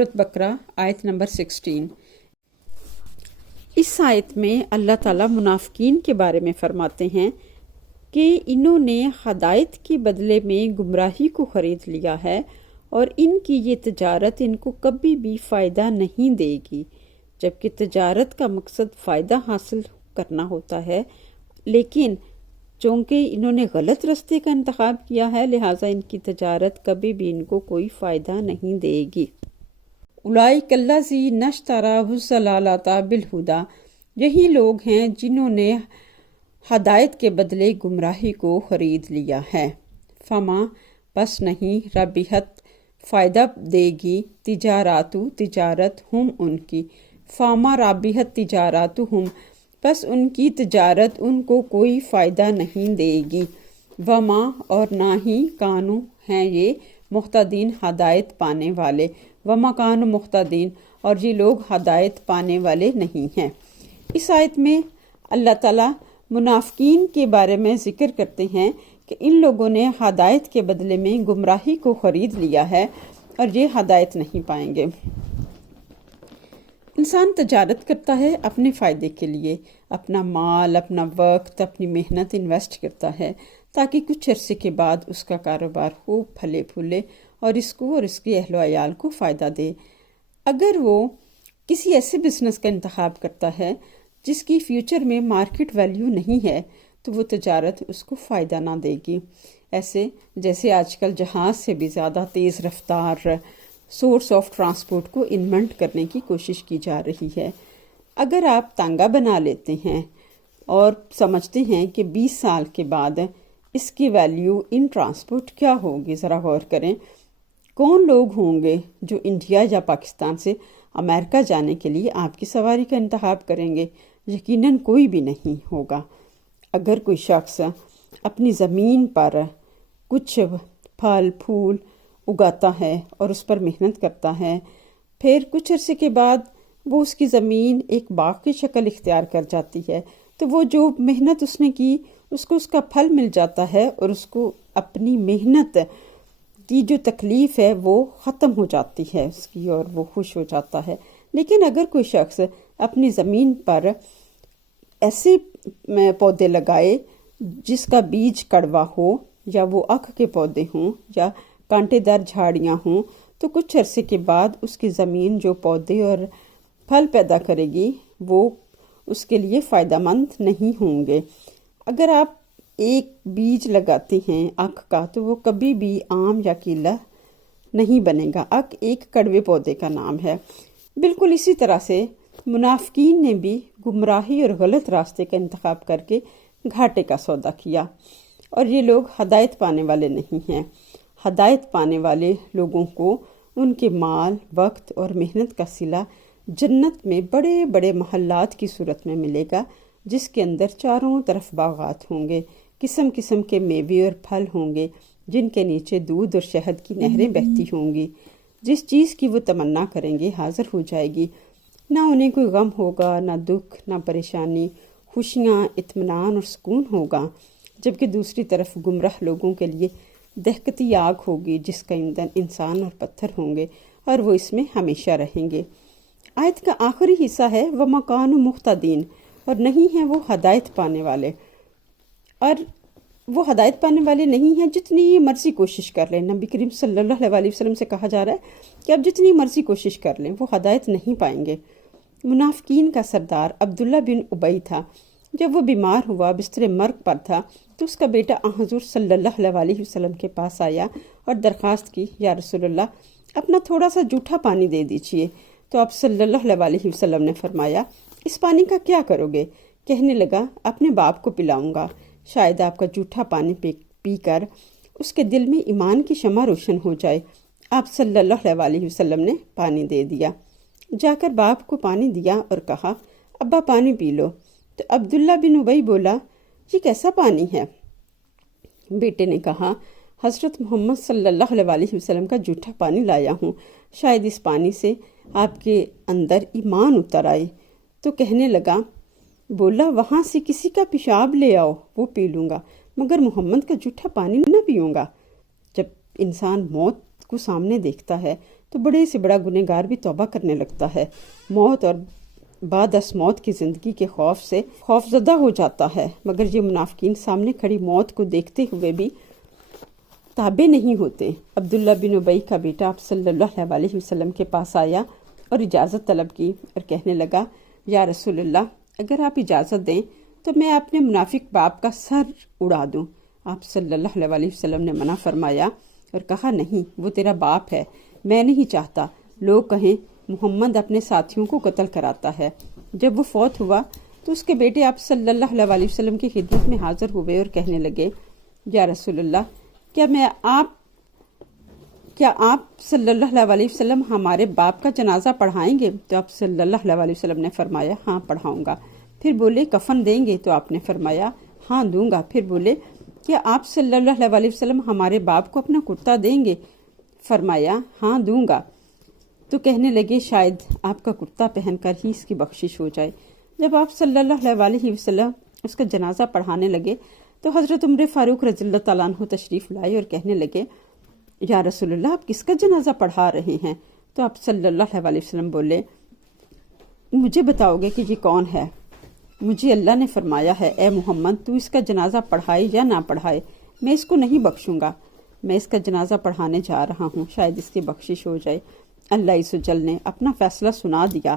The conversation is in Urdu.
سورۃ بقرہ آیت نمبر 16۔ اس آیت میں اللہ تعالیٰ منافقین کے بارے میں فرماتے ہیں کہ انہوں نے ہدایت کے بدلے میں گمراہی کو خرید لیا ہے اور ان کی یہ تجارت ان کو کبھی بھی فائدہ نہیں دے گی، جبکہ تجارت کا مقصد فائدہ حاصل کرنا ہوتا ہے، لیکن چونکہ انہوں نے غلط راستے کا انتخاب کیا ہے لہٰذا ان کی تجارت کبھی بھی ان کو کوئی فائدہ نہیں دے گی۔ اولئک الذین اشتروا الضلالۃ بالہدیٰ، یہی لوگ ہیں جنہوں نے ہدایت کے بدلے گمراہی کو خرید لیا ہے۔ فما پس نہیں ربحت فائدہ دے گی تجارت ہم ان کی، فما ربحت تجارتہم پس ان کی تجارت ان کو کوئی فائدہ نہیں دے گی، وما اور نہ ہی کانو ہیں یہ مہتدین ہدایت پانے والے، وما کانو مہتدین اور یہ لوگ ہدایت پانے والے نہیں ہیں۔ اس آیت میں اللہ تعالیٰ منافقین کے بارے میں ذکر کرتے ہیں کہ ان لوگوں نے ہدایت کے بدلے میں گمراہی کو خرید لیا ہے اور یہ ہدایت نہیں پائیں گے۔ انسان تجارت کرتا ہے اپنے فائدے کے لیے، اپنا مال، اپنا وقت، اپنی محنت انویسٹ کرتا ہے تاکہ کچھ عرصے کے بعد اس کا کاروبار خوب پھلے پھولے اور اس کو اور اس کے اہل و عیال کو فائدہ دے۔ اگر وہ کسی ایسے بزنس کا انتخاب کرتا ہے جس کی فیوچر میں مارکیٹ ویلیو نہیں ہے تو وہ تجارت اس کو فائدہ نہ دے گی۔ ایسے جیسے آج کل جہاز سے بھی زیادہ تیز رفتار سورس آف ٹرانسپورٹ کو انوینٹ کرنے کی کوشش کی جا رہی ہے۔ اگر آپ تانگا بنا لیتے ہیں اور سمجھتے ہیں کہ 20 سال کے بعد اس کی ویلیو ان ٹرانسپورٹ کیا ہوگی، ذرا غور کریں۔ کون لوگ ہوں گے جو انڈیا یا پاکستان سے امریکہ جانے کے لیے آپ کی سواری کا انتخاب کریں گے؟ یقیناً کوئی بھی نہیں ہوگا۔ اگر کوئی شخص اپنی زمین پر کچھ پھل پھول اگاتا ہے اور اس پر محنت کرتا ہے، پھر کچھ عرصے کے بعد وہ اس کی زمین ایک باغ کی شکل اختیار کر جاتی ہے، تو وہ جو محنت اس نے کی اس کو اس کا پھل مل جاتا ہے اور اس کو اپنی محنت کی جو تکلیف ہے وہ ختم ہو جاتی ہے اس کی اور وہ خوش ہو جاتا ہے۔ لیکن اگر کوئی شخص اپنی زمین پر ایسے پودے لگائے جس کا بیج کڑوا ہو یا وہ اکھ کے پودے ہوں یا کانٹے دار جھاڑیاں ہوں، تو کچھ عرصے کے بعد اس کی زمین جو پودے اور پھل پیدا کرے گی وہ اس کے لیے فائدہ مند نہیں ہوں گے۔ اگر آپ ایک بیج لگاتے ہیں اکھ کا تو وہ کبھی بھی آم یا کیلا نہیں بنے گا۔ اکھ ایک کڑوے پودے کا نام ہے۔ بالکل اسی طرح سے منافقین نے بھی گمراہی اور غلط راستے کا انتخاب کر کے گھاٹے کا سودا کیا، اور یہ لوگ ہدایت پانے والے نہیں ہیں۔ ہدایت پانے والے لوگوں کو ان کے مال، وقت اور محنت کا صلہ جنت میں بڑے بڑے محلات کی صورت میں ملے گا، جس کے اندر چاروں طرف باغات ہوں گے، قسم قسم کے میوے اور پھل ہوں گے، جن کے نیچے دودھ اور شہد کی نہریں بہتی ہوں گی۔ جس چیز کی وہ تمنا کریں گے حاضر ہو جائے گی، نہ انہیں کوئی غم ہوگا، نہ دکھ، نہ پریشانی، خوشیاں، اطمینان اور سکون ہوگا۔ جبکہ دوسری طرف گمراہ لوگوں کے لیے دہکتی آگ ہوگی جس کا ایندھن انسان اور پتھر ہوں گے اور وہ اس میں ہمیشہ رہیں گے۔ آیت کا آخری حصہ ہے وَمَا كَانُوا مُهْتَدِينَ، اور نہیں ہیں وہ ہدایت پانے والے، اور وہ ہدایت پانے والے نہیں ہیں جتنی مرضی کوشش کر لیں۔ نبی کریم صلی اللہ علیہ وسلم سے کہا جا رہا ہے کہ آپ جتنی مرضی کوشش کر لیں وہ ہدایت نہیں پائیں گے۔ منافقین کا سردار عبداللہ بن ابی تھا۔ جب وہ بیمار ہوا، بستر مرگ پر تھا، تو اس کا بیٹا حضور صلی اللہ علیہ وسلم کے پاس آیا اور درخواست کی، یا رسول اللہ اپنا تھوڑا سا جھوٹا پانی دے دیجئے۔ تو آپ صلی اللہ علیہ وسلم نے فرمایا اس پانی کا کیا کرو گے؟ کہنے لگا اپنے باپ کو پلاؤں گا، شاید آپ کا جھوٹا پانی پی کر اس کے دل میں ایمان کی شمع روشن ہو جائے۔ آپ صلی اللہ علیہ وسلم نے پانی دے دیا، جا کر باپ کو پانی دیا اور کہا ابا پانی پی لو۔ تو عبداللہ بن ابی بولا یہ کیسا پانی ہے؟ بیٹے نے کہا حضرت محمد صلی اللہ علیہ وسلم کا جھوٹا پانی لایا ہوں، شاید اس پانی سے آپ کے اندر ایمان اتر آئے۔ تو کہنے لگا، بولا وہاں سے کسی کا پیشاب لے آؤ، وہ پی لوں گا، مگر محمد کا جھوٹا پانی نہ پیوں گا۔ جب انسان موت کو سامنے دیکھتا ہے تو بڑے سے بڑا گنہگار بھی توبہ کرنے لگتا ہے، موت اور بعد از موت کی زندگی کے خوف سے خوفزدہ ہو جاتا ہے، مگر یہ منافقین سامنے کھڑی موت کو دیکھتے ہوئے بھی تابع نہیں ہوتے۔ عبداللہ بن ابی کا بیٹا آپ صلی اللہ علیہ وسلم کے پاس آیا اور اجازت طلب کی اور کہنے لگا، یا رسول اللہ، اگر آپ اجازت دیں تو میں اپنے منافق باپ کا سر اڑا دوں۔ آپ صلی اللہ علیہ وسلم نے منع فرمایا اور کہا، نہیں، وہ تیرا باپ ہے، میں نہیں چاہتا لوگ کہیں محمد اپنے ساتھیوں کو قتل کراتا ہے۔ جب وہ فوت ہوا تو اس کے بیٹے آپ صلی اللہ علیہ وسلم کی خدمت میں حاضر ہوئے اور کہنے لگے، یا رسول اللہ، کیا آپ صلی اللہ علیہ وسلم ہمارے باپ کا جنازہ پڑھائیں گے؟ تو آپ صلی اللہ علیہ وسلم نے فرمایا، ہاں پڑھاؤں گا۔ پھر بولے، کفن دیں گے؟ تو آپ نے فرمایا، ہاں دوں گا۔ پھر بولے، کیا آپ صلی اللہ علیہ وسلم ہمارے باپ کو اپنا کرتا دیں گے؟ فرمایا، ہاں دوں گا۔ تو کہنے لگے، شاید آپ کا کرتا پہن کر ہی اس کی بخشش ہو جائے۔ جب آپ صلی اللہ علیہ وسلم اس کا جنازہ پڑھانے لگے تو حضرت عمر فاروق رضی اللہ تعالیٰ عنہ تشریف لائے اور کہنے لگے، یا رسول اللہ، آپ کس کا جنازہ پڑھا رہے ہیں؟ تو آپ صلی اللہ علیہ وسلم بولے، مجھے بتاؤ گے کہ یہ کون ہے؟ مجھے اللہ نے فرمایا ہے، اے محمد، تو اس کا جنازہ پڑھائے یا نہ پڑھائے، میں اس کو نہیں بخشوں گا۔ میں اس کا جنازہ پڑھانے جا رہا ہوں، شاید اس کی بخشش ہو جائے۔ اللہ عز و جل نے اپنا فیصلہ سنا دیا۔